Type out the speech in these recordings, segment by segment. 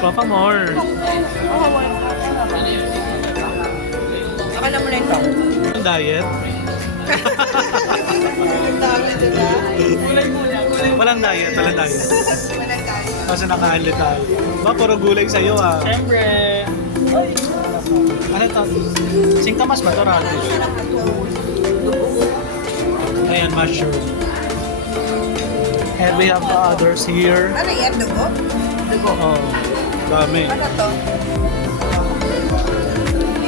Papa more. Akala mo na ito. Ang diet? Walang diet, walang diet. Kasi nakahanli tayo. Ba, puro gulay sa'yo ah. Siyempre. Ano ito? Singkamas ba ito, radish? Ayan, mushroom. And we have others here. Ano yan? Dugo? Dugo. Oh, dami. Ano to?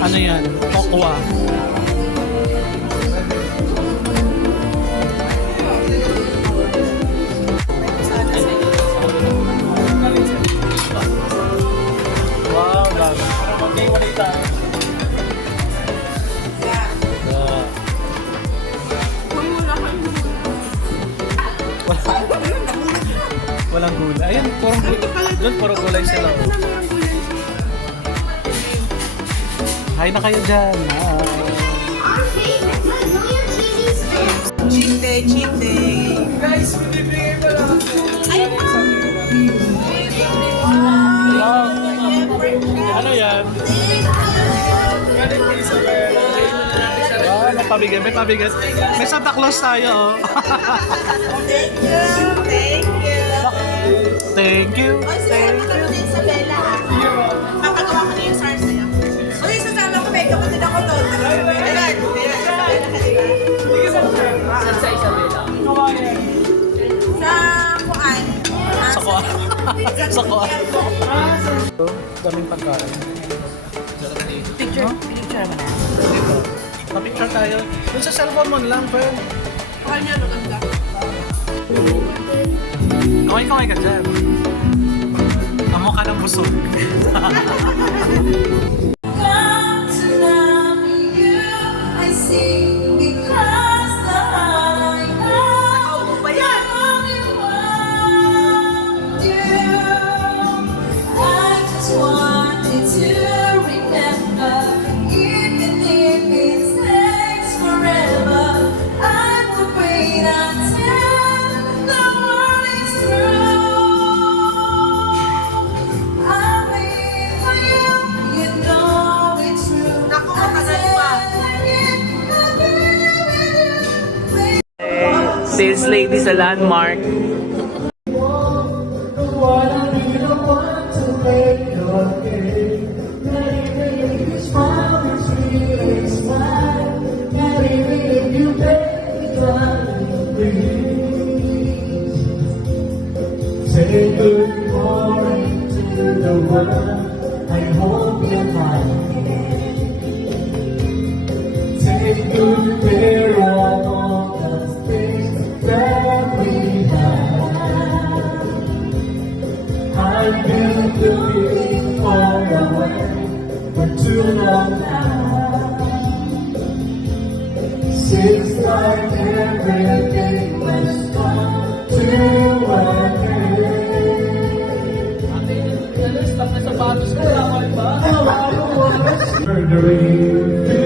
Ano yan? Tokwa. Wow, dami. Mag-iwalay tayo. Yeah. Walang gulay. Ayan, puro gulay. Doon, puro gulay sila. Hi na kayo dyan. Cheat day, cheat day. Guys, bibigay ko lang. Ayun na! Wow. Ano yan? Galing kay Isabel. Wow, may pabigat, may pabigat. May Santa Claus tayo, oh. Thank you! Thank you! Thank you. Oy, sige, magkano na Isabela ha? Papagawa ko na yung SARS sa'yo. Uy, sasama ko, may kapatid ako doon. Ayan, Isabela ka, diba? Saan sa Isabela? Kawayan. Sa Kuan. Sa kuha. Sa kuha. Daming pagkain. Picture mo na. Dito. Pa-picture tayo. Yung sa cellphone mo lang, friend. Kuha niya, maganda. Kamay-kamay ka dyan. Ang mukha ng busog. Sales lady sa Landmark. Say good morning to the world. I hope you're fine. Take good care of all the things that we have. I've been looking for a way for too long now. Seems like everything was come to an end. Stop na sapatos ko. Lakal ba? Murdering.